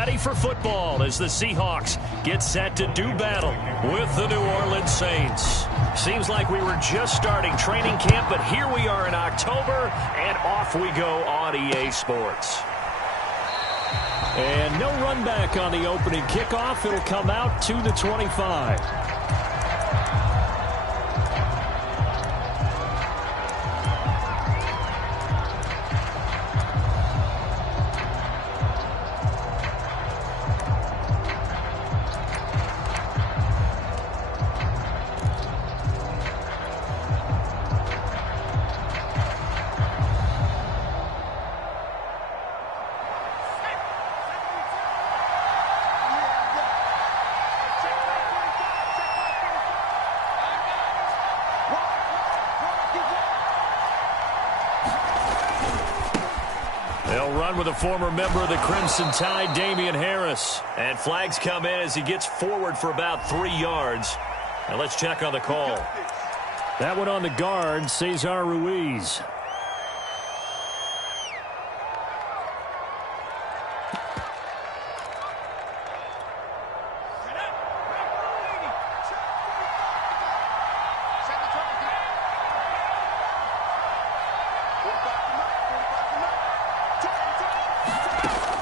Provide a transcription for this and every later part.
ready for football as the Seahawks get set to do battle with the New Orleans Saints. Seems like we were just starting training camp, but here we are in October, and off we go on EA Sports. And no run back on the opening kickoff. It'll come out to the 25. They'll run with a former member of the Crimson Tide, Damian Harris. And flags come in as he gets forward for about 3 yards. And let's check on the call. That one on the guard, Cesar Ruiz.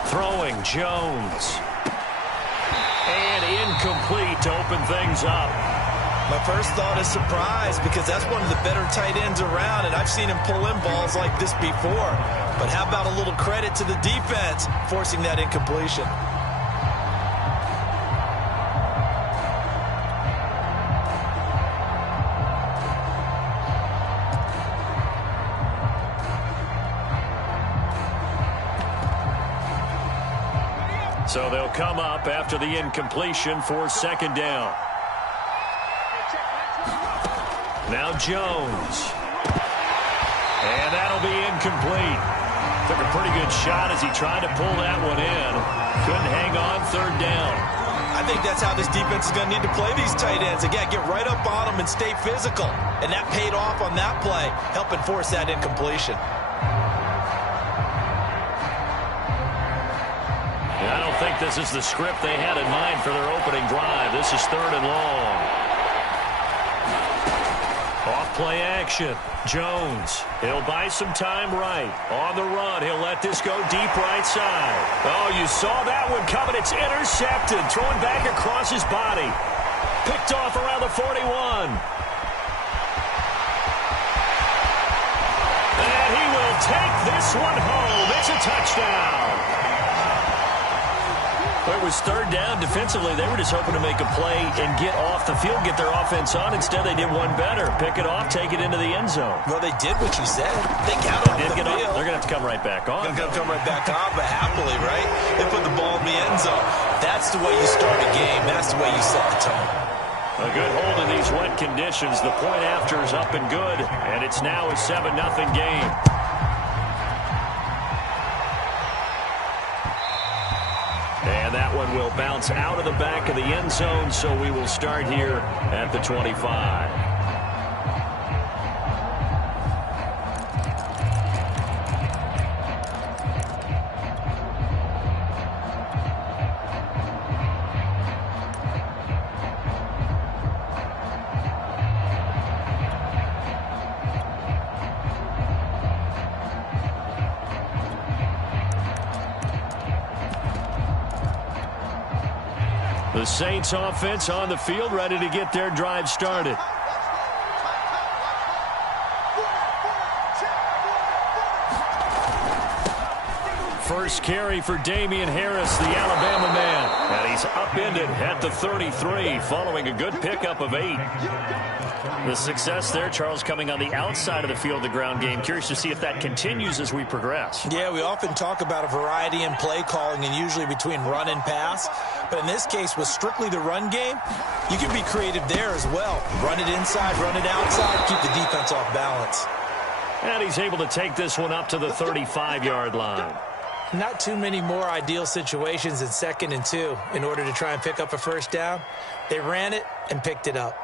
Throwing, Jones. And incomplete to open things up. My first thought is surprise because that's one of the better tight ends around, and I've seen him pull in balls like this before. But how about a little credit to the defense forcing that incompletion? So they'll come up after the incompletion for second down. Now Jones. And that'll be incomplete. Took a pretty good shot as he tried to pull that one in. Couldn't hang on third down. I think that's how this defense is going to need to play these tight ends. Again, get right up on them and stay physical. And that paid off on that play, helping force that incompletion. I don't think this is the script they had in mind for their opening drive. This is third and long. Off play action. Jones. He'll buy some time right. On the run. He'll let this go deep right side. Oh, you saw that one coming. It's intercepted. Throwing back across his body. Picked off around the 41. And he will take this one home. It's a touchdown. It was third down. Defensively, they were just hoping to make a play and get off the field, get their offense on. Instead, they did one better. Pick it off, take it into the end zone. Well, they did what you said. They got off the field. They're going to have to come right back on. They're going to come right back on, but happily, right? They put the ball in the end zone. That's the way you start a game. That's the way you set the tone. A good hold in these wet conditions. The point after is up and good, and it's now a 7-0 game. And that one will bounce out of the back of the end zone, so we will start here at the 25. The Saints offense on the field, ready to get their drive started. First carry for Damian Harris, the Alabama man. And he's upended at the 33, following a good pickup of 8. The success there, Charles, coming on the outside of the field, the ground game. Curious to see if that continues as we progress. Yeah, we often talk about a variety in play calling and usually between run and pass. But in this case, with strictly the run game, you can be creative there as well. Run it inside, run it outside, keep the defense off balance. And he's able to take this one up to the 35-yard line. Not too many more ideal situations in 2nd and 2 in order to try and pick up a first down. They ran it and picked it up.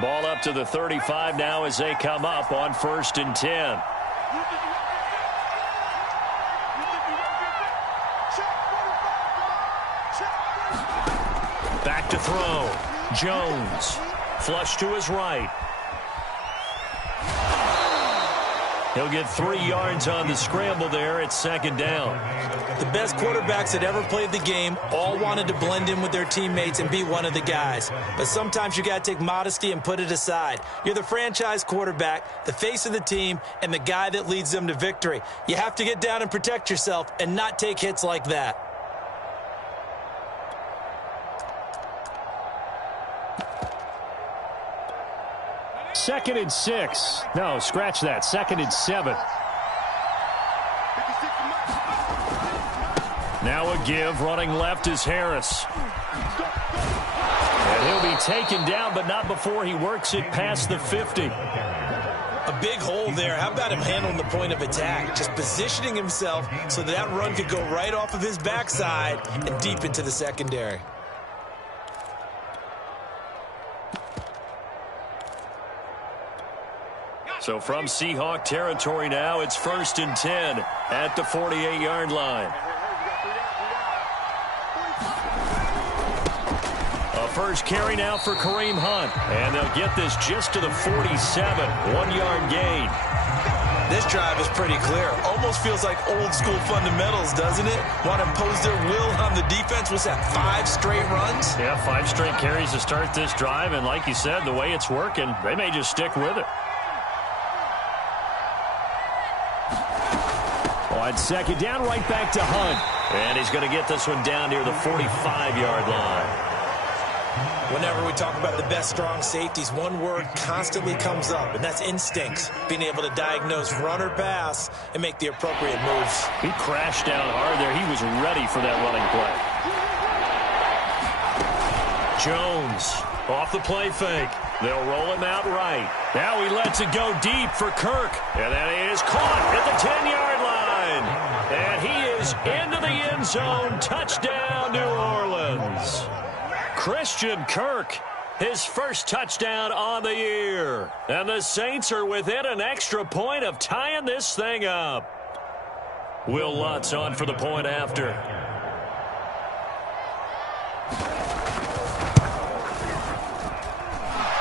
Ball up to the 35 now as they come up on 1st and 10. Back to throw. Jones. Flush to his right. He'll get 3 yards on the scramble there. It's second down. The best quarterbacks that ever played the game all wanted to blend in with their teammates and be one of the guys. But sometimes you got to take modesty and put it aside. You're the franchise quarterback, the face of the team, and the guy that leads them to victory. You have to get down and protect yourself and not take hits like that. Second and 6. No, scratch that. Second and 7. Now a give. Running left is Harris. And he'll be taken down, but not before he works it past the 50. A big hole there. How about him handling the point of attack? Just positioning himself so that run could go right off of his backside and deep into the secondary. So from Seahawk territory now, it's 1st and 10 at the 48-yard line. A first carry now for Kareem Hunt. And they'll get this just to the 47, 1-yard gain. This drive is pretty clear. Almost feels like old school fundamentals, doesn't it? Want to impose their will on the defense. Was that 5 straight runs? Yeah, 5 straight carries to start this drive. And like you said, the way it's working, they may just stick with it. On second down, right back to Hunt. And he's going to get this one down near the 45-yard line. Whenever we talk about the best strong safeties, one word constantly comes up, and that's instincts. Being able to diagnose run or pass and make the appropriate moves. He crashed down hard there. He was ready for that running play. Jones off the play fake. They'll roll him out right. Now he lets it go deep for Kirk. And then he is caught at the 10-yard line. And he is into the end zone. Touchdown, New Orleans. Christian Kirk, his first touchdown on the year. And the Saints are within an extra point of tying this thing up. Will Lutz on for the point after.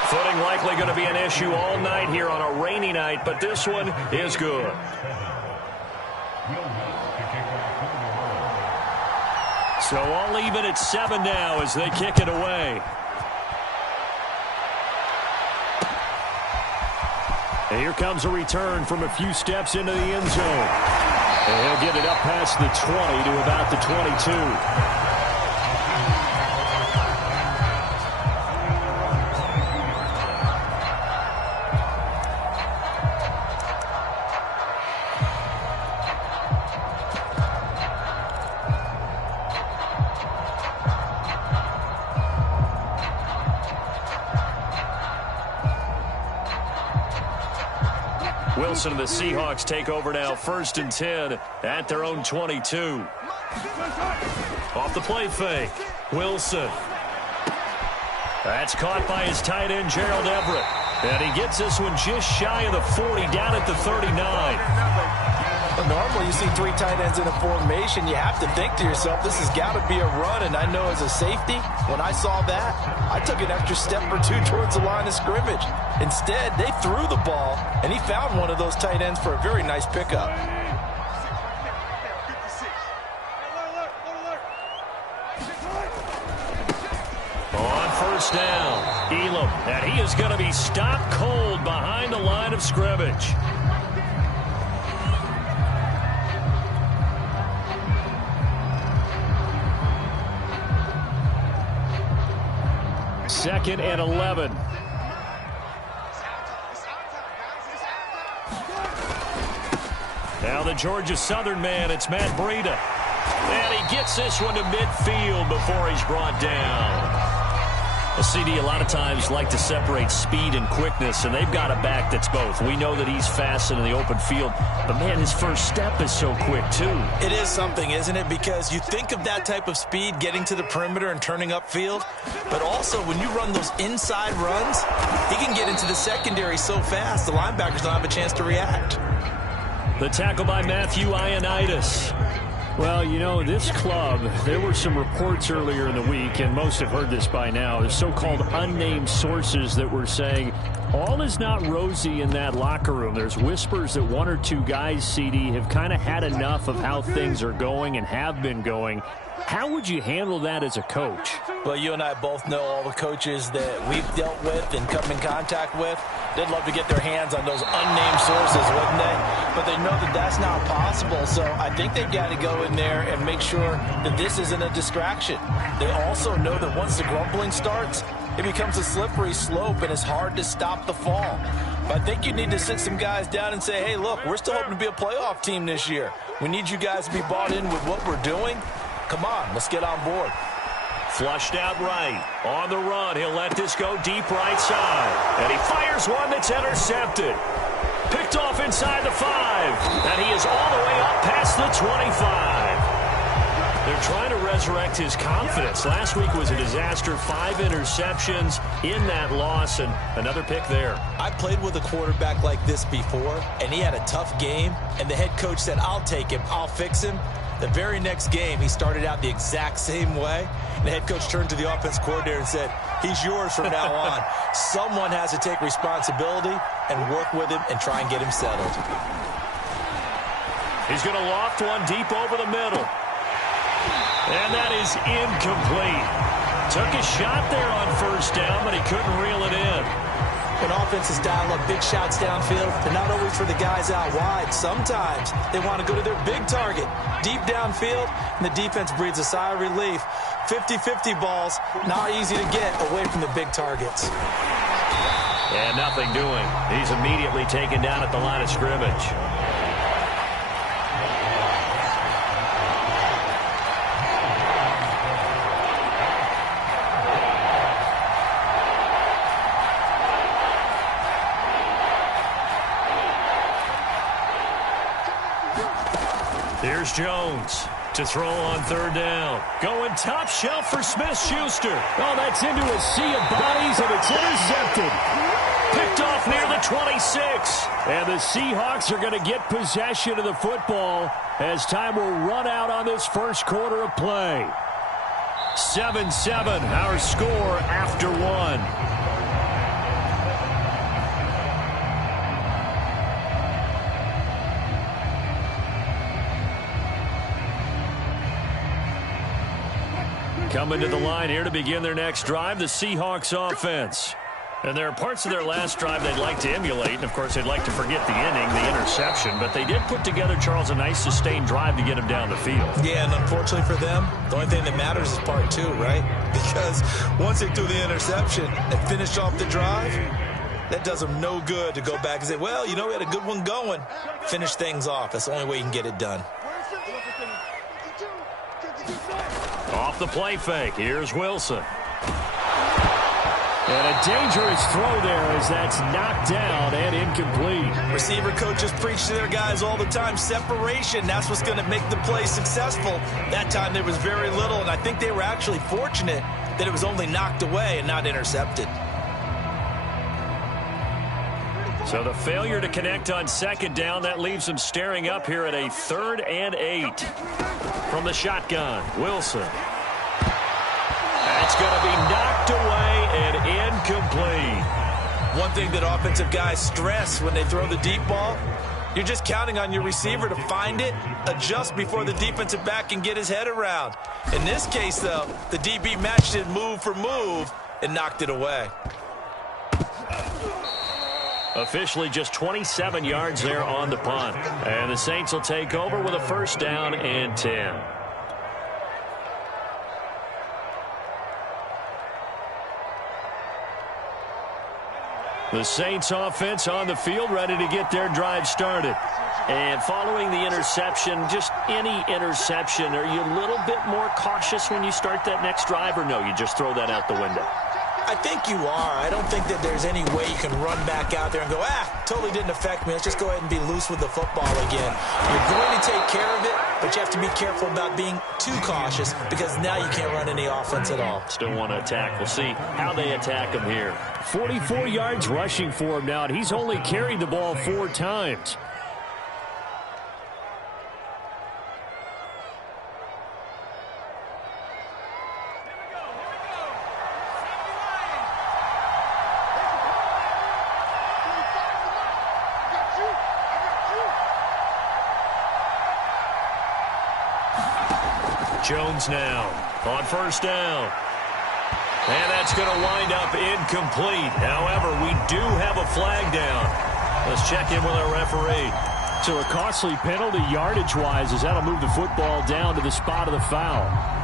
Footing likely going to be an issue all night here on a rainy night, but this one is good. So all even at 7 now as they kick it away. And here comes a return from a few steps into the end zone. And he'll get it up past the 20 to about the 22. Wilson and the Seahawks take over now, 1st and 10 at their own 22. Off the play fake. Wilson. That's caught by his tight end, Gerald Everett. And he gets this one just shy of the 40, down at the 39. Well, normally you see 3 tight ends in a formation. You have to think to yourself, this has got to be a run. And I know as a safety, when I saw that, I took an extra step or 2 towards the line of scrimmage. Instead, they threw the ball, and he found one of those tight ends for a very nice pickup. On first down, Elam, and he is going to be stopped cold behind the line of scrimmage. Second and 11. Now the Georgia Southern man, it's Matt Breida. And he gets this one to midfield before he's brought down. Well, CD, a lot of times like to separate speed and quickness, and they've got a back that's both. We know that he's fast in the open field, but, man, his first step is so quick, too. It is something, isn't it? Because you think of that type of speed getting to the perimeter and turning upfield, but also when you run those inside runs, he can get into the secondary so fast the linebackers don't have a chance to react. The tackle by Matthew Ioannidis. Well, you know, this club, there were some reports earlier in the week, and most have heard this by now, the so-called unnamed sources that were saying all is not rosy in that locker room. There's whispers that one or two guys, CD, have kind of had enough of how things are going and have been going. How would you handle that as a coach? Well, you and I both know all the coaches that we've dealt with and come in contact with. They'd love to get their hands on those unnamed sources, wouldn't they? But they know that that's not possible, so I think they've got to go in there and make sure that this isn't a distraction. They also know that once the grumbling starts, it becomes a slippery slope, and it's hard to stop the fall. But I think you need to sit some guys down and say, hey, look, we're still hoping to be a playoff team this year. We need you guys to be bought in with what we're doing. Come on, let's get on board. Flushed out right. On the run, he'll let this go deep right side. And he fires one that's intercepted. Picked off inside the 5. And he is all the way up past the 25. They're trying to resurrect his confidence. Last week was a disaster. 5 interceptions in that loss, and another pick there. I played with a quarterback like this before, and he had a tough game, and the head coach said, I'll take him, I'll fix him. The very next game, he started out the exact same way. And the head coach turned to the offense coordinator and said, he's yours from now on. Someone has to take responsibility and work with him and try and get him settled. He's going to loft one deep over the middle. And that is incomplete. Took a shot there on first down, but he couldn't reel it in. When offenses dial up big shots downfield, they're not always for the guys out wide. Sometimes they want to go to their big target, deep downfield, and the defense breathes a sigh of relief. 50-50 balls, not easy to get away from the big targets. And nothing doing. He's immediately taken down at the line of scrimmage. Here's Jones to throw on third down. Going top shelf for Smith-Schuster. Oh, that's into a sea of bodies, and it's intercepted. Picked off near the 26. And the Seahawks are going to get possession of the football as time will run out on this first quarter of play. 7-7, our score after 1. Coming to the line here to begin their next drive, the Seahawks offense. And there are parts of their last drive they'd like to emulate. And, of course, they'd like to forget the inning, the interception. But they did put together, Charles, a nice sustained drive to get him down the field. Yeah, and unfortunately for them, the only thing that matters is part 2, right? Because once they threw the interception and finished off the drive, that does them no good to go back and say, well, you know, we had a good one going. Finish things off. That's the only way you can get it done. Off the play fake, here's Wilson. And a dangerous throw there as that's knocked down and incomplete. Receiver coaches preach to their guys all the time, separation, that's what's going to make the play successful. That time there was very little, and I think they were actually fortunate that it was only knocked away and not intercepted. So the failure to connect on second down, that leaves them staring up here at a 3rd and 8. From the shotgun, Wilson. That's going to be knocked away and incomplete. One thing that offensive guys stress when they throw the deep ball, you're just counting on your receiver to find it, adjust before the defensive back can get his head around. In this case, though, the DB matched it move for move and knocked it away. Officially just 27 yards there on the punt. And the Saints will take over with a 1st down and 10. The Saints offense on the field ready to get their drive started. And following the interception, just any interception, are you a little bit more cautious when you start that next drive, or no, you just throw that out the window? I think you are. I don't think that there's any way you can run back out there and go, totally didn't affect me. Let's just go ahead and be loose with the football again. You're going to take care of it, but you have to be careful about being too cautious because now you can't run any offense at all. Still want to attack. We'll see how they attack him here. 44 yards rushing for him now, and he's only carried the ball 4 times. Jones now on first down. And that's going to wind up incomplete. However, we do have a flag down. Let's check in with our referee. So a costly penalty yardage-wise as that'll move the football down to the spot of the foul.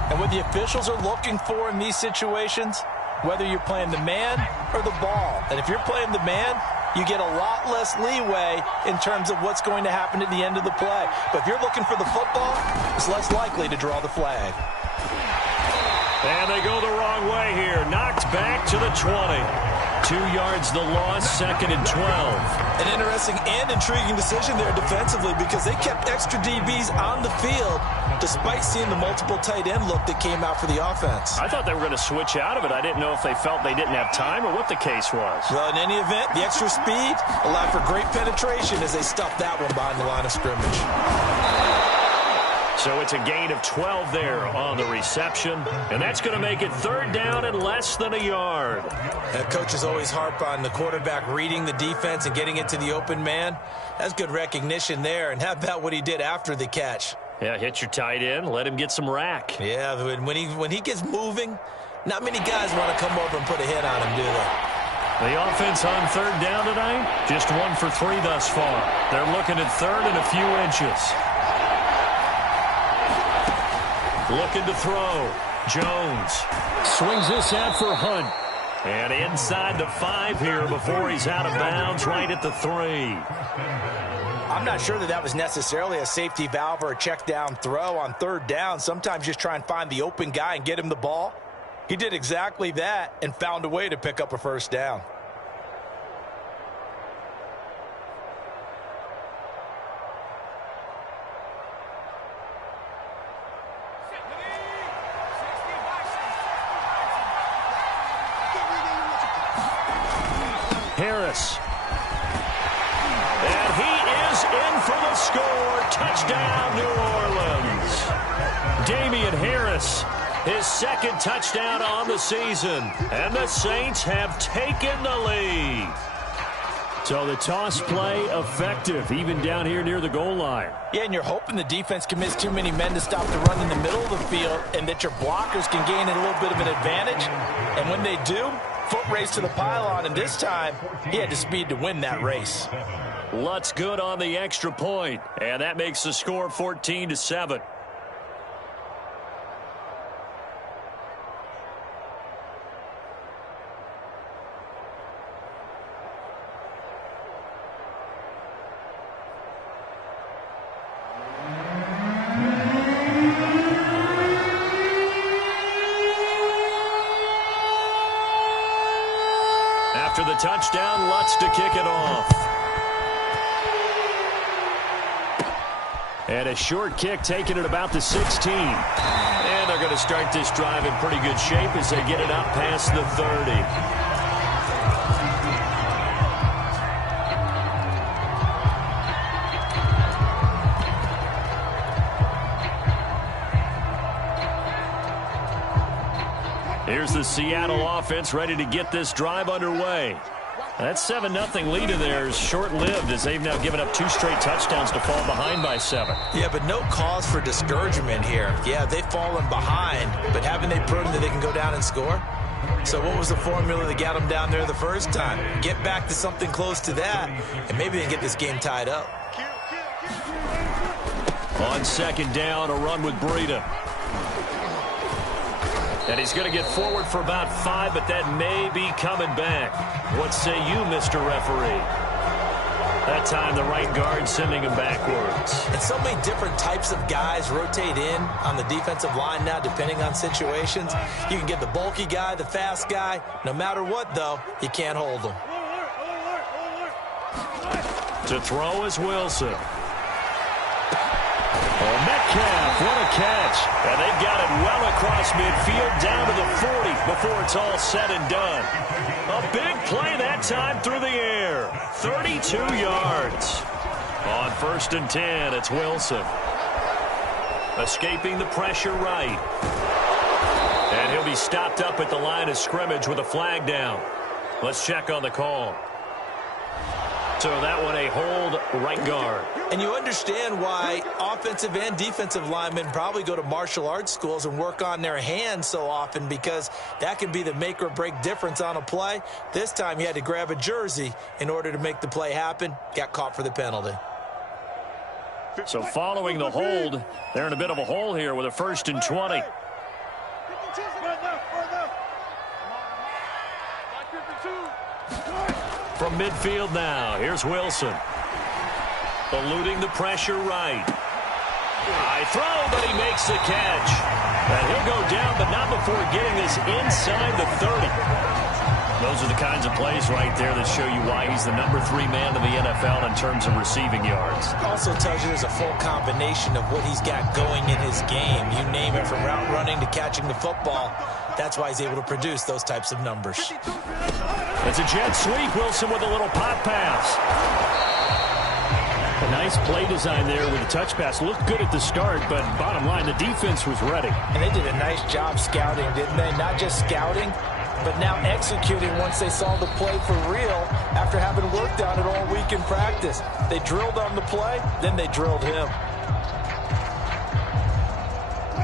And what the officials are looking for in these situations, whether you're playing the man or the ball. And if you're playing the man, you get a lot less leeway in terms of what's going to happen at the end of the play. But if you're looking for the football, it's less likely to draw the flag. And they go the wrong way here. Knocked back to the 20. 2 yards the loss, 2nd and 12. An interesting and intriguing decision there defensively because they kept extra DBs on the field despite seeing the multiple tight end look that came out for the offense. I thought they were going to switch out of it. I didn't know if they felt they didn't have time or what the case was. Well, in any event, the extra speed allowed for great penetration as they stuffed that one behind the line of scrimmage. So it's a gain of 12 there on the reception, and that's going to make it 3rd down and less than a yard. Coaches always harp on the quarterback reading the defense and getting it to the open man. That's good recognition there, and how about what he did after the catch? Yeah, hit your tight end, let him get some rack. Yeah, when he gets moving, not many guys want to come over and put a hit on him, do they? The offense on 3rd down tonight, just 1 for 3 thus far. They're looking at 3rd and a few inches. Looking to throw. Jones Swings this out for Hunt. And inside the 5 here before he's out of bounds, right at the 3. I'm not sure that was necessarily a safety valve or a check down throw on 3rd down. Sometimes just try and find the open guy and get him the ball. He did exactly that and found a way to pick up a 1st down. Harris. And he is in for the score. Touchdown, New Orleans. Damian Harris, his 2nd touchdown on the season. And the Saints have taken the lead. So the toss play effective, even down here near the goal line. Yeah, and you're hoping the defense commits too many men to stop the run in the middle of the field and that your blockers can gain a little bit of an advantage. And when they do, foot race to the pylon, and this time he had the speed to win that race. Lutz good on the extra point, and that makes the score 14-7. After the touchdown, Lutz to kick it off. And a short kick taken at about the 16. And they're going to start this drive in pretty good shape as they get it up past the 30. Here's the Seattle offense ready to get this drive underway. That 7-0 lead of theirs is short-lived as they've now given up 2 straight touchdowns to fall behind by 7. Yeah, but no cause for discouragement here. Yeah, they've fallen behind, but haven't they proven that they can go down and score? So what was the formula that got them down there the first time? Get back to something close to that, and maybe they can get this game tied up. On 2nd down, a run with Breida. And he's going to get forward for about 5, but that may be coming back. What say you, Mr. Referee? That time, the right guard sending him backwards. And so many different types of guys rotate in on the defensive line now, depending on situations. You can get the bulky guy, the fast guy. No matter what, though, you can't hold them. To throw is Wilson. Oh, Metcalf, what a catch. And they've got it well across midfield down to the 40 before it's all said and done. A big play that time through the air. 32 yards. On 1st and 10, it's Wilson. Escaping the pressure right. And he'll be stopped up at the line of scrimmage with a flag down. Let's check on the call. So that one a hold right guard. And you understand why offensive and defensive linemen probably go to martial arts schools and work on their hands so often, because that can be the make or break difference on a play. This time he had to grab a jersey in order to make the play happen. Got caught for the penalty. So following the hold, they're in a bit of a hole here with a 1st and 20. From midfield now, here's Wilson. Eluding the pressure right. High throw, but he makes the catch. And he'll go down, but not before getting this inside the 30. Those are the kinds of plays right there that show you why he's the number 3 man in the NFL in terms of receiving yards. Also tells you there's a full combination of what he's got going in his game. You name it, from route running to catching the football. That's why he's able to produce those types of numbers. It's a jet sweep. Wilson with a little pop pass. A nice play design there with the touch pass. Looked good at the start, but bottom line, the defense was ready. And they did a nice job scouting, didn't they? Not just scouting, but now executing once they saw the play for real after having worked on it all week in practice. They drilled on the play, then they drilled him.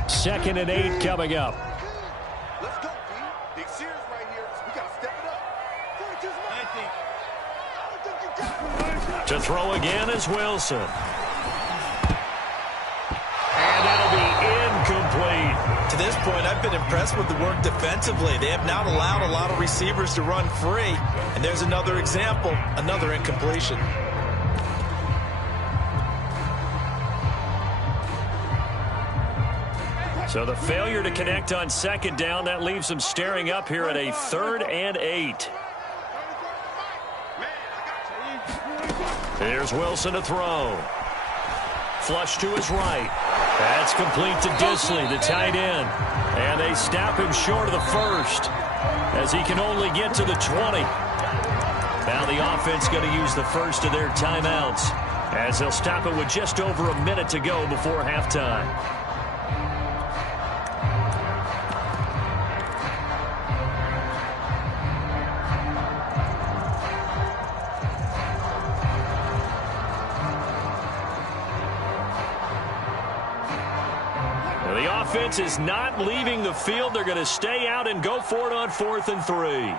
2nd and 8 coming up. Let's go, D. Big series right here. We got to step it up. To throw again is Wilson. And that'll be incomplete. To this point, I've been impressed with the work defensively. They have not allowed a lot of receivers to run free. And there's another example, another incompletion. So the failure to connect on 2nd down, that leaves them staring up here at a 3rd and 8. Here's Wilson to throw. Flush to his right. That's complete to Disley, the tight end. And they snap him short of the 1st as he can only get to the 20. Now the offense going to use the first of their timeouts as they'll stop it with just over a minute to go before halftime. The offense is not leaving the field. They're going to stay out and go for it on 4th and 3.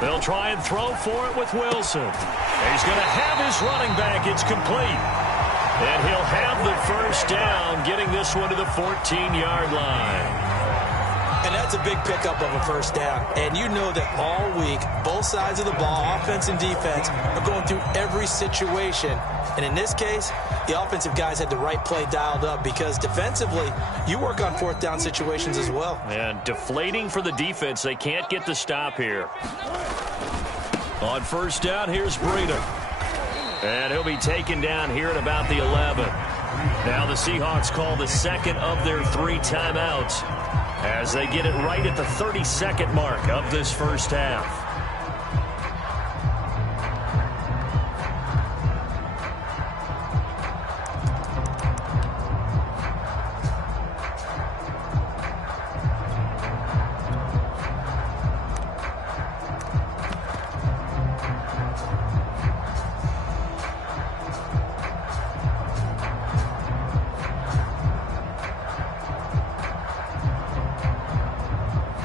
They'll try and throw for it with Wilson. He's going to have his running back. It's complete. And he'll have the 1st down, getting this one to the 14-yard line. And that's a big pickup of a 1st down. And you know that all week, both sides of the ball, offense and defense, are going through every situation. And in this case, the offensive guys had the right play dialed up, because defensively, you work on 4th down situations as well. And deflating for the defense. They can't get the stop here. On 1st down, here's Boodawg. And he'll be taken down here at about the 11. Now the Seahawks call the 2nd of their 3 timeouts as they get it right at the 32nd mark of this 1st half.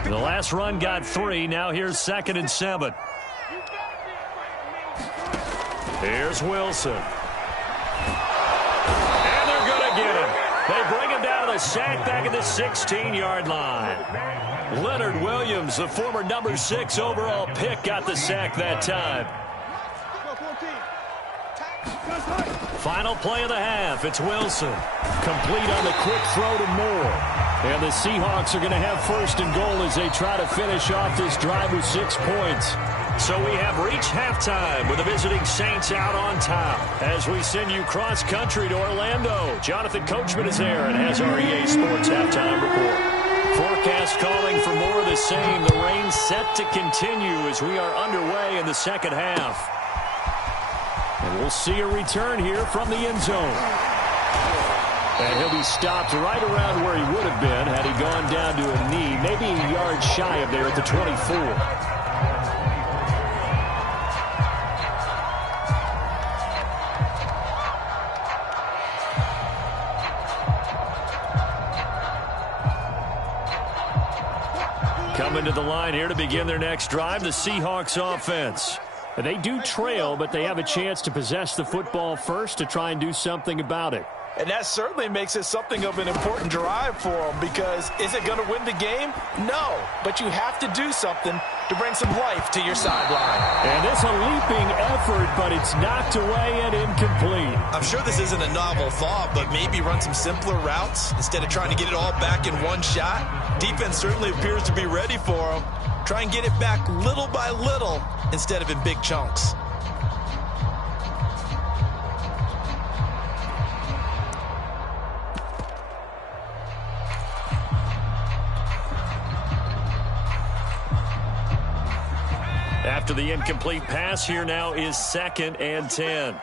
The last run got 3. Now here's 2nd and 7. Here's Wilson. And they're going to get him. They bring him down to the sack back at the 16-yard line. Leonard Williams, the former number 6 overall pick, got the sack that time. Final play of the half. It's Wilson. Complete on the quick throw to Moore. And the Seahawks are going to have 1st and goal as they try to finish off this drive with 6 points. So we have reached halftime with the visiting Saints out on top. As we send you cross-country to Orlando, Jonathan Coachman is there and has our EA Sports halftime report. Forecast calling for more of the same. The rain set to continue as we are underway in the 2nd half. And we'll see a return here from the end zone. And he'll be stopped right around where he would have been had he gone down to a knee, maybe a yard shy of there at the 24. Coming to the line here to begin their next drive, the Seahawks offense. They do trail, but they have a chance to possess the football first to try and do something about it. And that certainly makes it something of an important drive for them, because is it going to win the game? No, but you have to do something to bring some life to your sideline. And it's a leaping effort, but it's knocked away and incomplete. I'm sure this isn't a novel thought, but maybe run some simpler routes instead of trying to get it all back in one shot. Defense certainly appears to be ready for them. Try and get it back little by little instead of in big chunks. After the incomplete pass, here now is 2nd and 10.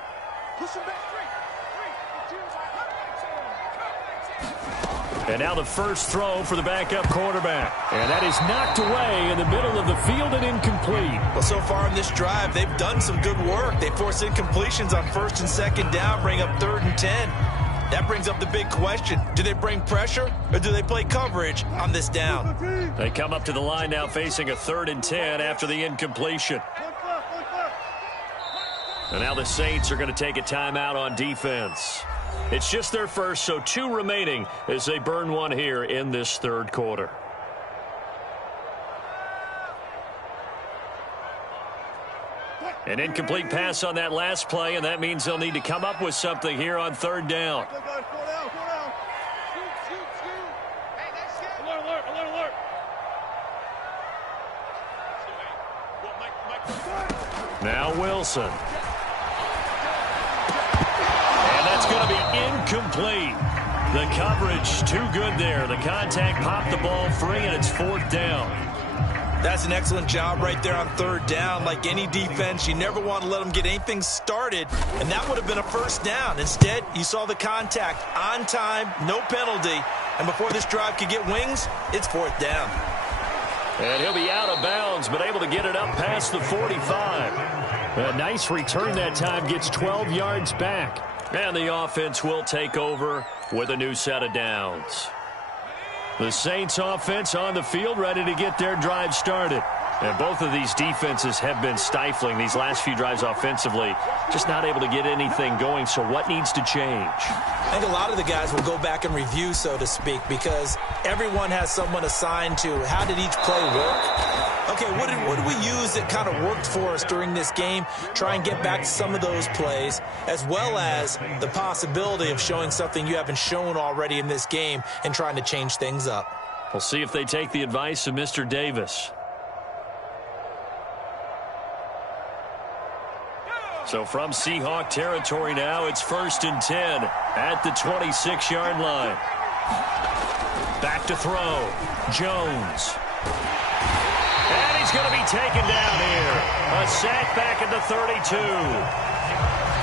And now the first throw for the backup quarterback. And that is knocked away in the middle of the field and incomplete. Well, so far in this drive, they've done some good work. They force incompletions on 1st and 2nd down, bring up 3rd and 10. That brings up the big question. Do they bring pressure or do they play coverage on this down? They come up to the line now facing a 3rd and 10 after the incompletion. And now the Saints are going to take a timeout on defense. It's just their first, so 2 remaining as they burn one here in this 3rd quarter. An incomplete pass on that last play, and that means they'll need to come up with something here on 3rd down. Now Wilson. And that's going to be incomplete. The coverage too good there. The contact popped the ball free, and it's 4th down. That's an excellent job right there on 3rd down. Like any defense, you never want to let them get anything started, and that would have been a 1st down. Instead, you saw the contact on time, no penalty, and before this drive could get wings, it's 4th down. And he'll be out of bounds, but able to get it up past the 45. A nice return that time, gets 12 yards back. And the offense will take over with a new set of downs. The Saints offense on the field, ready to get their drive started. And both of these defenses have been stifling these last few drives offensively. Just not able to get anything going, so what needs to change? I think a lot of the guys will go back and review, so to speak, because everyone has someone assigned to how did each play work. Okay, what did we use that kind of worked for us during this game? Try and get back to some of those plays, as well as the possibility of showing something you haven't shown already in this game and trying to change things up. We'll see if they take the advice of Mr. Davis. So from Seahawk territory now, it's 1st and 10 at the 26-yard line. Back to throw. Jones. And he's going to be taken down here. A sack back at the 32.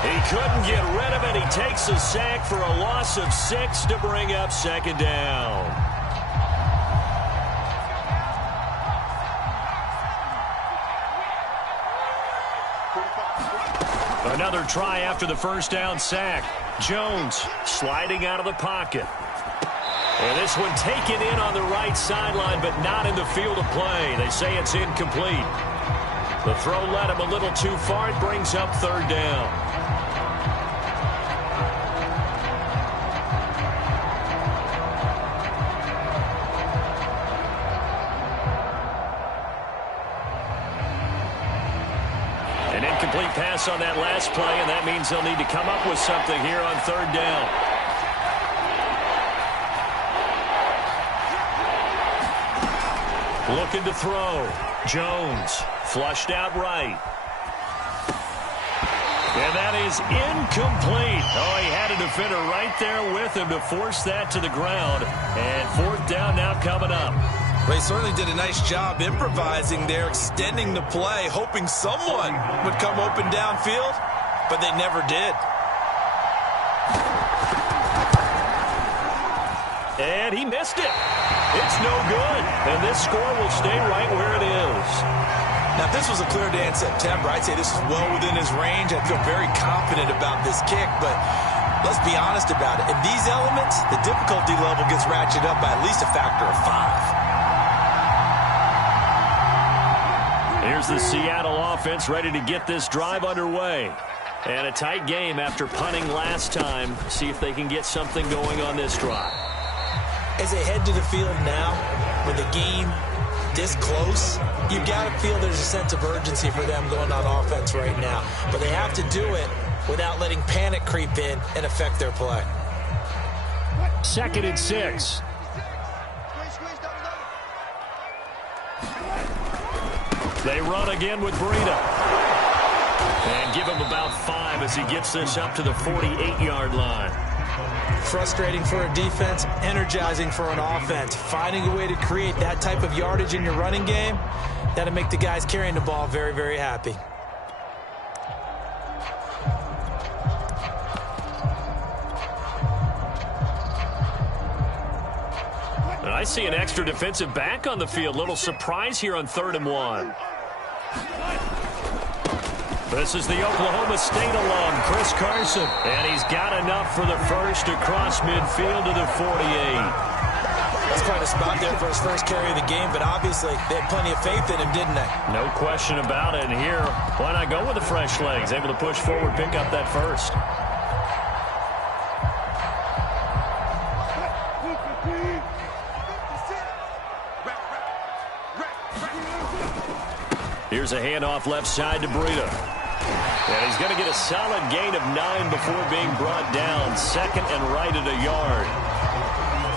He couldn't get rid of it. He takes a sack for a loss of 6 to bring up 2nd down. Another try after the 1st down sack. Jones sliding out of the pocket. And this one taken in on the right sideline, but not in the field of play. They say it's incomplete. The throw led him a little too far. It brings up 3rd down. An incomplete pass on that last play, and that means they'll need to come up with something here on 3rd down. Looking to throw. Jones flushed out right. And that is incomplete. Oh, he had a defender right there with him to force that to the ground. And 4th down now coming up. Well, he certainly did a nice job improvising there, extending the play, hoping someone would come open downfield, but they never did. And he missed it. It's no good. And this score will stay right where it is. Now, if this was a clear day in September, I'd say this is well within his range. I feel very confident about this kick, but let's be honest about it. In these elements, the difficulty level gets ratcheted up by at least a factor of 5. Here's the Seattle offense ready to get this drive underway. And a tight game after punting last time. See if they can get something going on this drive. As they head to the field now, with the game this close, you've got to feel there's a sense of urgency for them going on offense right now. But they have to do it without letting panic creep in and affect their play. 2nd and 6. They run again with Boodawg. And give him about 5 as he gets this up to the 48-yard line. Frustrating for a defense, energizing for an offense. Finding a way to create that type of yardage in your running game, that'll make the guys carrying the ball very, very happy. And I see an extra defensive back on the field. Little surprise here on 3rd and 1. This is the Oklahoma State alum, Chris Carson. And he's got enough for the first across midfield to the 48. That's quite a spot there for his first carry of the game, but obviously they had plenty of faith in him, didn't they? No question about it. And here, why not go with the fresh legs? Able to push forward, pick up that first. Here's a handoff left side to Boodawg. And he's going to get a solid gain of 9 before being brought down. 2nd and right at a yard.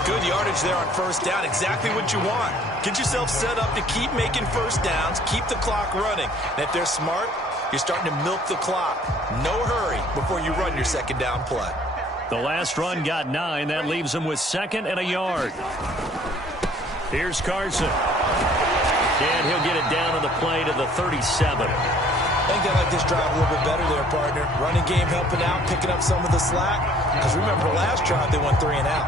Good yardage there on first down. Exactly what you want. Get yourself set up to keep making first downs, keep the clock running. And if they're smart, you're starting to milk the clock. No hurry before you run your second down play. The last run got 9. That leaves him with 2nd and a yard. Here's Carson. And he'll get it down on the play to the 37. I think they like this drive a little bit better there, partner. Running game helping out, picking up some of the slack. Because remember, last drive they went 3 and out.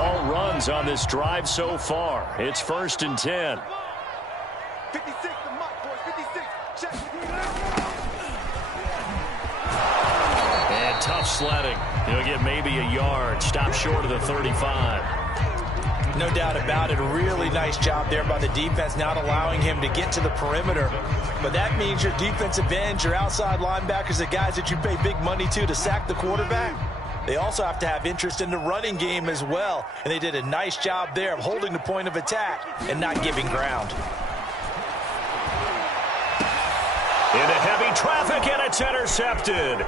All runs on this drive so far. It's 1st and 10. 56, the mark, boys. 56. Check. And tough sledding. He'll get maybe a yard. Stop short of the 35. No doubt about it. A really nice job there by the defense, not allowing him to get to the perimeter. But that means your defensive ends, your outside linebackers, the guys that you pay big money to sack the quarterback, they also have to have interest in the running game as well. And they did a nice job there of holding the point of attack and not giving ground. Into heavy traffic, and it's intercepted.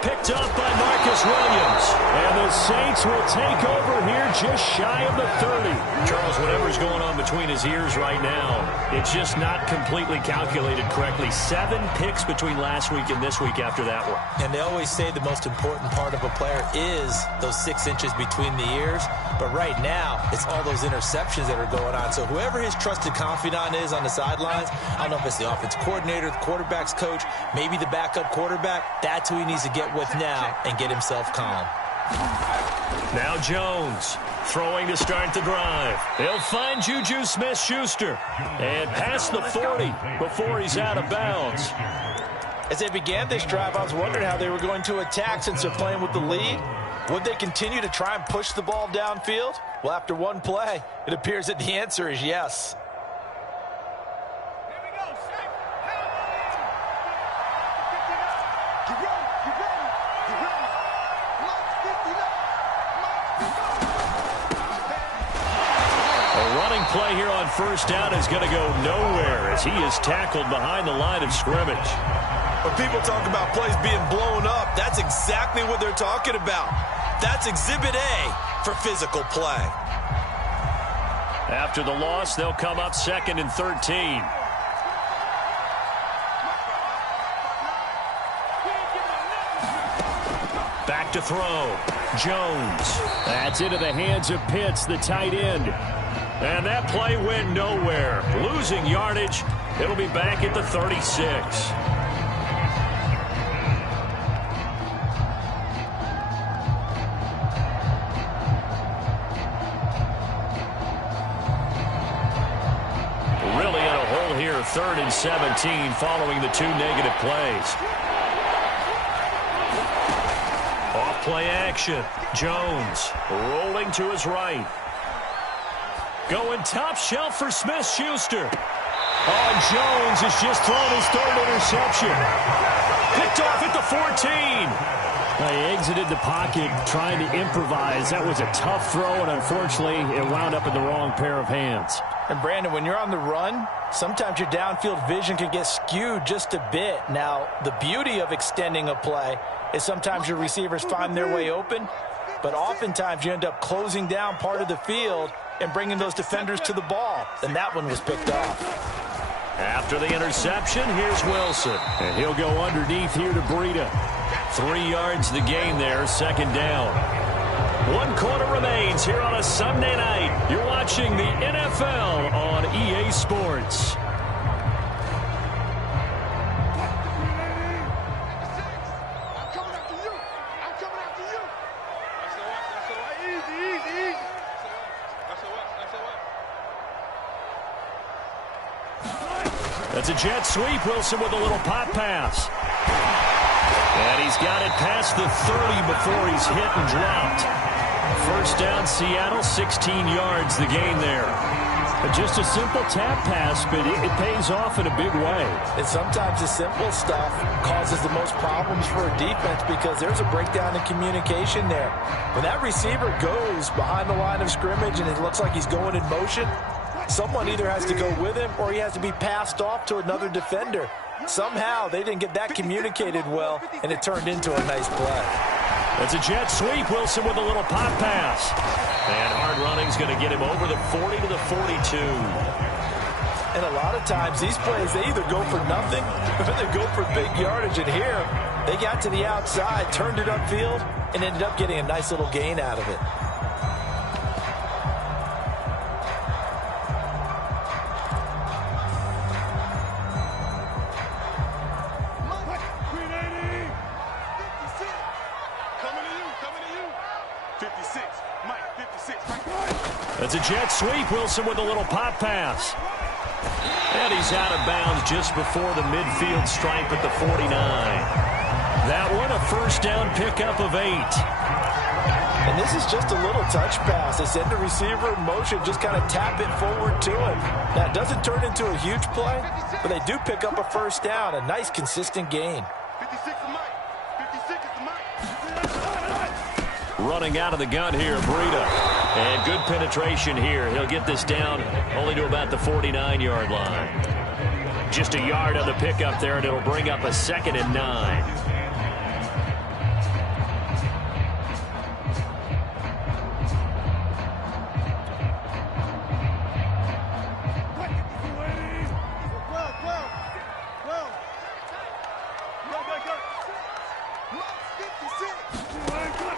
Picked up by Marcus Williams. And the Saints will take over here just shy of the 30. Charles, whatever's going on between his ears right now, it's just not completely calculated correctly. 7 picks between last week and this week after that one. And they always say the most important part of a player is those 6 inches between the ears. But right now, it's all those interceptions that are going on. So whoever his trusted confidant is on the sidelines, I don't know if it's the offense coordinator, the quarterback's coach, maybe the backup quarterback, that's who he needs to get with now and get himself calm. Now Jones throwing to start the drive. He'll find Juju Smith-Schuster and past the 40 before he's out of bounds. As they began this drive, I was wondering how they were going to attack since they're playing with the lead. Would they continue to try and push the ball downfield? Well, after one play, it appears that the answer is yes. Play here on first down is going to go nowhere as he is tackled behind the line of scrimmage. When people talk about plays being blown up, that's exactly what they're talking about. That's Exhibit A for physical play. After the loss, they'll come up 2nd and 13. Back to throw. Jones. That's into the hands of Pitts, the tight end. And that play went nowhere. Losing yardage It'll be back at the 36. Really in a hole here, 3rd and 17 following the 2 negative plays. Off play action. Jones rolling to his right. Going top shelf for Smith-Schuster. Oh, and Jones has just thrown his 3rd interception. Picked off at the 14. He exited the pocket trying to improvise. That was a tough throw, and unfortunately, it wound up in the wrong pair of hands. And, Brandon, when you're on the run, sometimes your downfield vision can get skewed just a bit. Now, the beauty of extending a play is sometimes your receivers find their way open, but oftentimes you end up closing down part of the field and bringing those defenders to the ball. And that one was picked off. After the interception, here's Wilson. And he'll go underneath here to Breida. 3 yards the gain there, 2nd down. 1 quarter remains here on a Sunday night. You're watching the NFL on EA Sports. That's a jet sweep. Wilson with a little pop pass. And he's got it past the 30 before he's hit and dropped. 1st down, Seattle, 16 yards the gain there. Just a simple tap pass, but it pays off in a big way. And sometimes the simple stuff causes the most problems for a defense because there's a breakdown in communication there. When that receiver goes behind the line of scrimmage and it looks like he's going in motion, someone either has to go with him or he has to be passed off to another defender. Somehow they didn't get that communicated well, and it turned into a nice play. That's a jet sweep. Wilson with a little pop pass. And hard running's going to get him over the 40 to the 42. And a lot of times these plays, they either go for nothing or they go for big yardage. And here, they got to the outside, turned it upfield, and ended up getting a nice little gain out of it. That's a jet sweep. Wilson with a little pop pass. And he's out of bounds just before the midfield stripe at the 49. That one, a 1st down pickup of 8. And this is just a little touch pass. They send the receiver in motion, just kind of tap it forward to him. Now, it doesn't turn into a huge play, but they do pick up a 1st down, a nice, consistent gain. 56 is Mike. 56 is Mike. Running out of the gun here, Breida. And good penetration here. He'll get this down only to about the 49-yard line. Just a yard on the pickup there, and it'll bring up a 2nd and 9.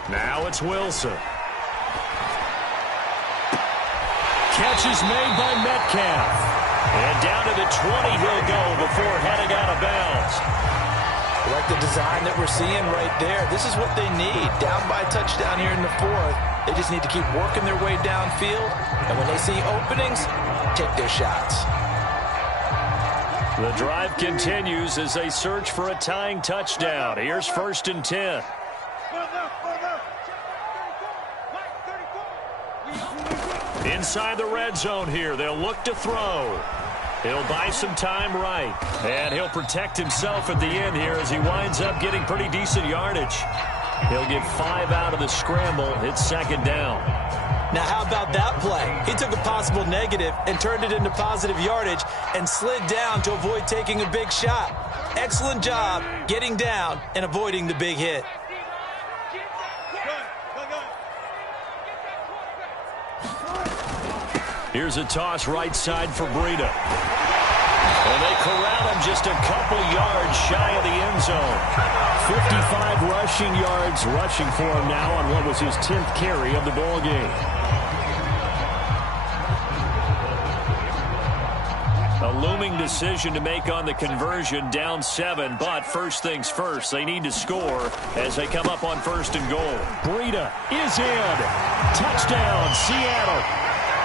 Now it's Wilson. Catch is made by Metcalf. And down to the 20 he'll go before heading out of bounds. I like the design that we're seeing right there. This is what they need. Down by a touchdown here in the 4th. They just need to keep working their way downfield. And when they see openings, take their shots. The drive continues as they search for a tying touchdown. Here's 1st and 10. Inside the red zone here. They'll look to throw. He'll buy some time right. And he'll protect himself at the end here as he winds up getting pretty decent yardage. He'll get 5 out of the scramble. It's 2nd down. Now, how about that play? He took a possible negative and turned it into positive yardage and slid down to avoid taking a big shot. Excellent job getting down and avoiding the big hit. Here's a toss right side for Breida. And they corral him just a couple yards shy of the end zone. 55 rushing yards rushing for him now on what was his 10th carry of the ball game. looming decision to make on the conversion, down 7. But first things first, they need to score as they come up on 1st and goal. Breida is in. Touchdown, Seattle.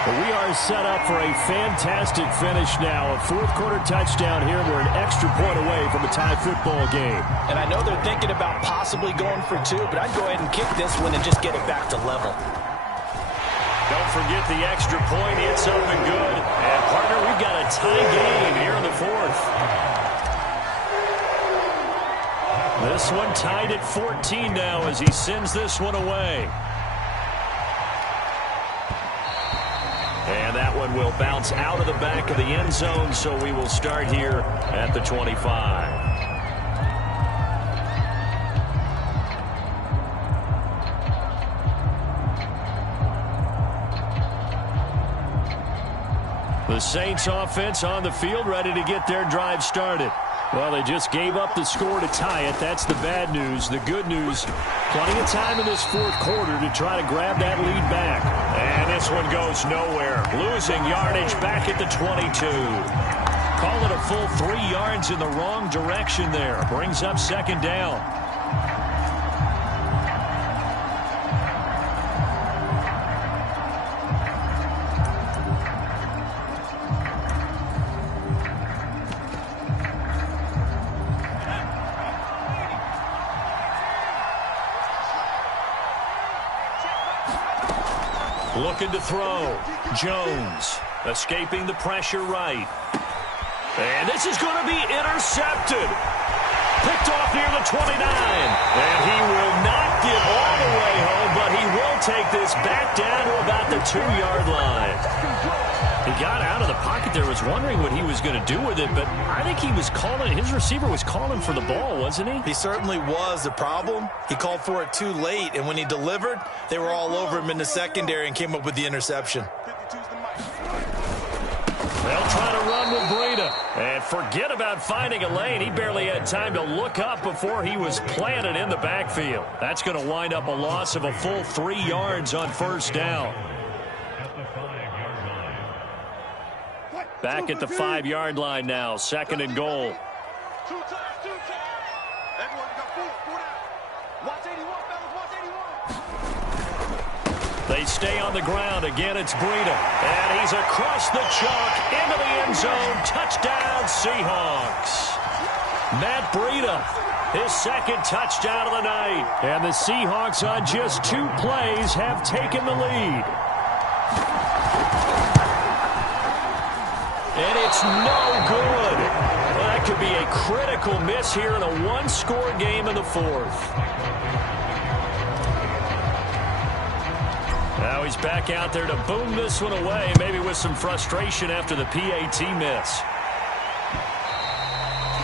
We are set up for a fantastic finish now. A fourth-quarter touchdown here. We're an extra point away from a tie football game. And I know they're thinking about possibly going for 2, but I'd go ahead and kick this one and just get it back to level. Don't forget the extra point. It's up and good. And, partner, we've got a tie game here in the 4th. This one tied at 14 now as he sends this one away. And that one will bounce out of the back of the end zone, so we will start here at the 25. The Saints offense on the field, ready to get their drive started. Well, they just gave up the score to tie it. That's the bad news. The good news, plenty of time in this 4th quarter to try to grab that lead back. And this one goes nowhere. Losing yardage back at the 22. Call it a full 3 yards in the wrong direction there. Brings up 2nd down. Looking to throw. Jones escaping the pressure right. And this is going to be intercepted. Picked off near the 29. And he will not get all the way home, but he will take this back down to about the 2-yard line. He got out of the pocket there, was wondering what he was going to do with it, but I think he was calling, his receiver was calling for the ball, wasn't he? He certainly was. The problem, he called for it too late, and when he delivered, they were all over him in the secondary and came up with the interception. They'll try to run with Breida. And forget about finding a lane. He barely had time to look up before he was planted in the backfield. That's going to wind up a loss of a full 3 yards on 1st down. Back at the 5-yard line now, 2nd and goal. They stay on the ground. Again, it's Breida. And he's across the chalk into the end zone. Touchdown, Seahawks. Matt Breida, his 2nd touchdown of the night. And the Seahawks on just 2 plays have taken the lead. And it's no good. Well, that could be a critical miss here in a 1-score game in the 4th. Now he's back out there to boom this one away, maybe with some frustration after the PAT miss.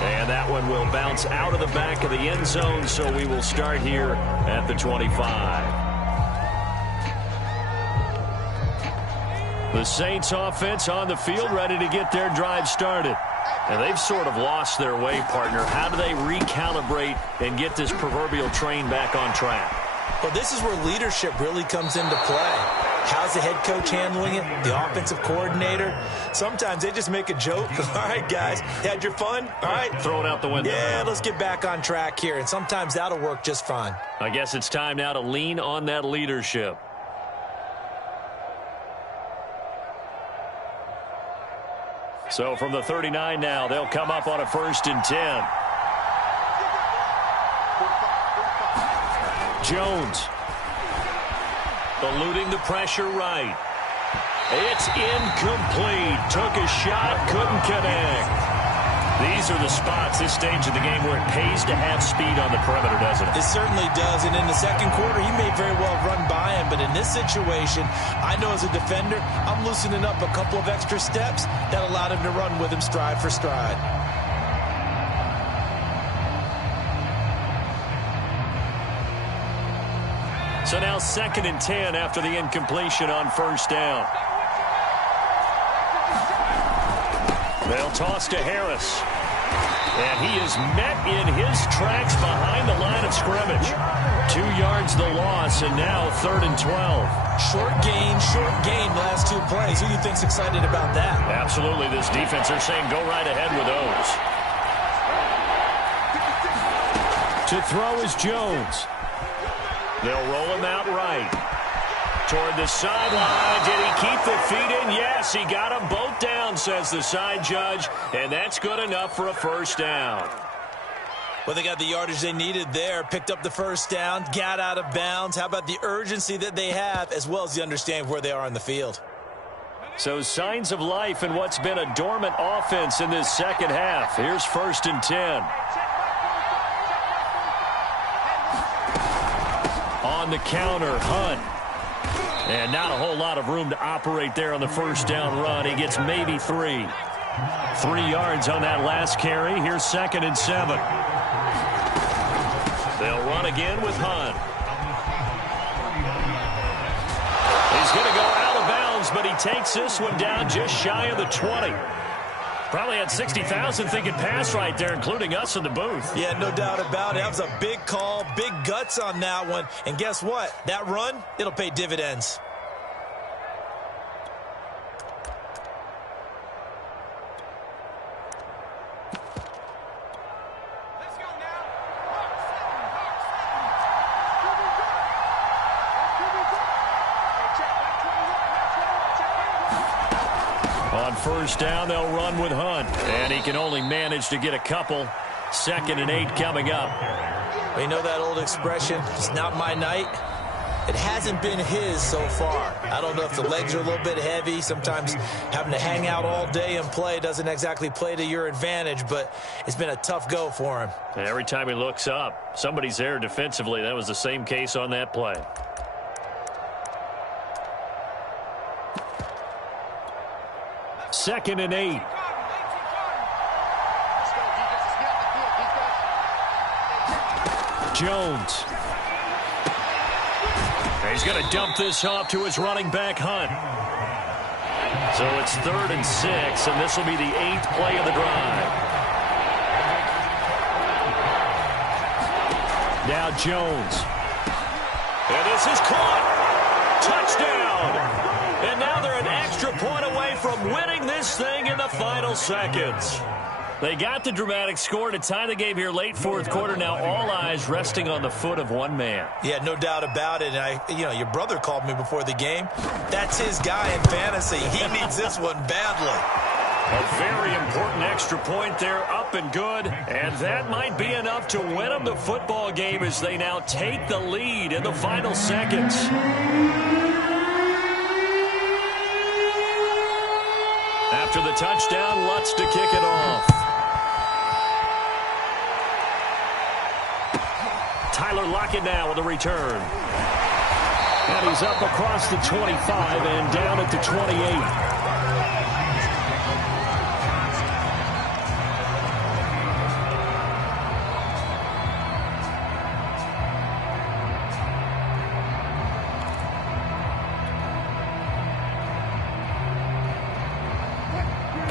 And that one will bounce out of the back of the end zone, so we will start here at the 25. The Saints offense on the field, ready to get their drive started. And they've sort of lost their way, partner. How do they recalibrate and get this proverbial train back on track? Well, this is where leadership really comes into play. How's the head coach handling it? The offensive coordinator? Sometimes they just make a joke. All right, guys, had your fun? All right. Throw it out the window. Yeah, let's get back on track here. And sometimes that'll work just fine. I guess it's time now to lean on that leadership. So from the 39 now, they'll come up on a 1st and 10. Jones eluding the pressure right. It's incomplete. Took a shot, couldn't connect. These are the spots, this stage of the game, where it pays to have speed on the perimeter, doesn't it? It certainly does, and in the 2nd quarter, he may very well run by him, but in this situation, I know as a defender, I'm loosening up a couple of extra steps that allowed him to run with him stride for stride. So now 2nd and 10 after the incompletion on 1st down. They'll toss to Harris. And he is met in his tracks behind the line of scrimmage. 2 yards the loss, and now 3rd and 12. Short gain last 2 plays. Who do you think's excited about that? Absolutely. This defense, they're saying go right ahead with those. To throw is Jones. They'll roll him out right. Toward the sideline. Did he keep the feet in? Yes, he got them both down, says the side judge. And that's good enough for a first down. Well, they got the yardage they needed there. Picked up the first down. Got out of bounds. How about the urgency that they have, as well as the understanding of where they are on the field? So signs of life in what's been a dormant offense in this second half. Here's 1st and 10. On the counter, Hunt. And not a whole lot of room to operate there on the first down run. He gets maybe 3. 3 yards on that last carry. Here's 2nd and 7. They'll run again with Hunt. He's going to go out of bounds, but he takes this one down just shy of the 20. Probably had 60,000 thinking pass right there, including us in the booth. Yeah, no doubt about it. That was a big call, big guts on that one. And guess what? That run, it'll pay dividends. On first down, they'll run with Hunt. And he can only manage to get a couple. 2nd and 8 coming up. We know that old expression, it's not my night. It hasn't been his so far. I don't know if the legs are a little bit heavy. Sometimes having to hang out all day and play doesn't exactly play to your advantage, but it's been a tough go for him. And every time he looks up, somebody's there defensively. That was the same case on that play. Second and 8. Jones. He's going to dump this off to his running back, Hunt. So it's 3rd and 6, and this will be the 8th play of the drive. Now Jones. And this is caught. Touchdown. And now they're an extra point away from winning this thing in the final seconds. They got the dramatic score to tie the game here late 4th quarter. Now all eyes resting on the foot of one man. Yeah, no doubt about it. And your brother called me before the game. That's his guy in fantasy. He needs this one badly. A very important extra point there, up and good. And that might be enough to win them the football game as they now take the lead in the final seconds. After the touchdown, Lutz to kick it off. Tyler Lockett now with a return. And he's up across the 25 and down at the 28.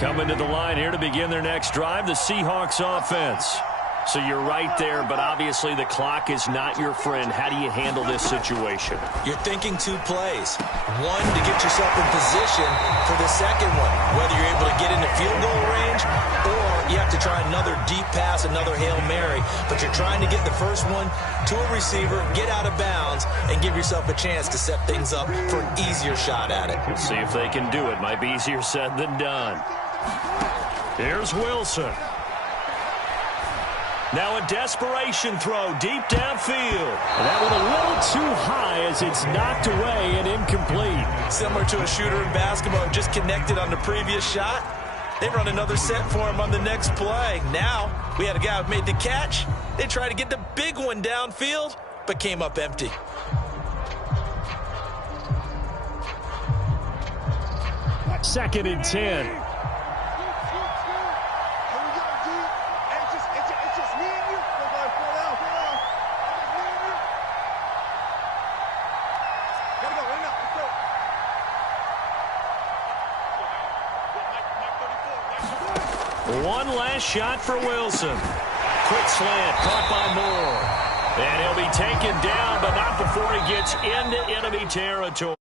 Coming to the line here to begin their next drive, the Seahawks offense. So you're right there, but obviously the clock is not your friend. How do you handle this situation? You're thinking 2 plays. One, to get yourself in position for the second one, whether you're able to get into field goal range or you have to try another deep pass, another Hail Mary. But you're trying to get the first one to a receiver, get out of bounds, and give yourself a chance to set things up for an easier shot at it. Let's see if they can do it. Might be easier said than done. Here's Wilson. Now a desperation throw deep downfield. And that one a little too high as it's knocked away and incomplete. Similar to a shooter in basketball, just connected on the previous shot. They run another set for him on the next play. Now we had a guy who made the catch. They tried to get the big one downfield, but came up empty. Second and 10. One last shot for Wilson. Quick slant, caught by Moore. And he'll be taken down, but not before he gets into enemy territory.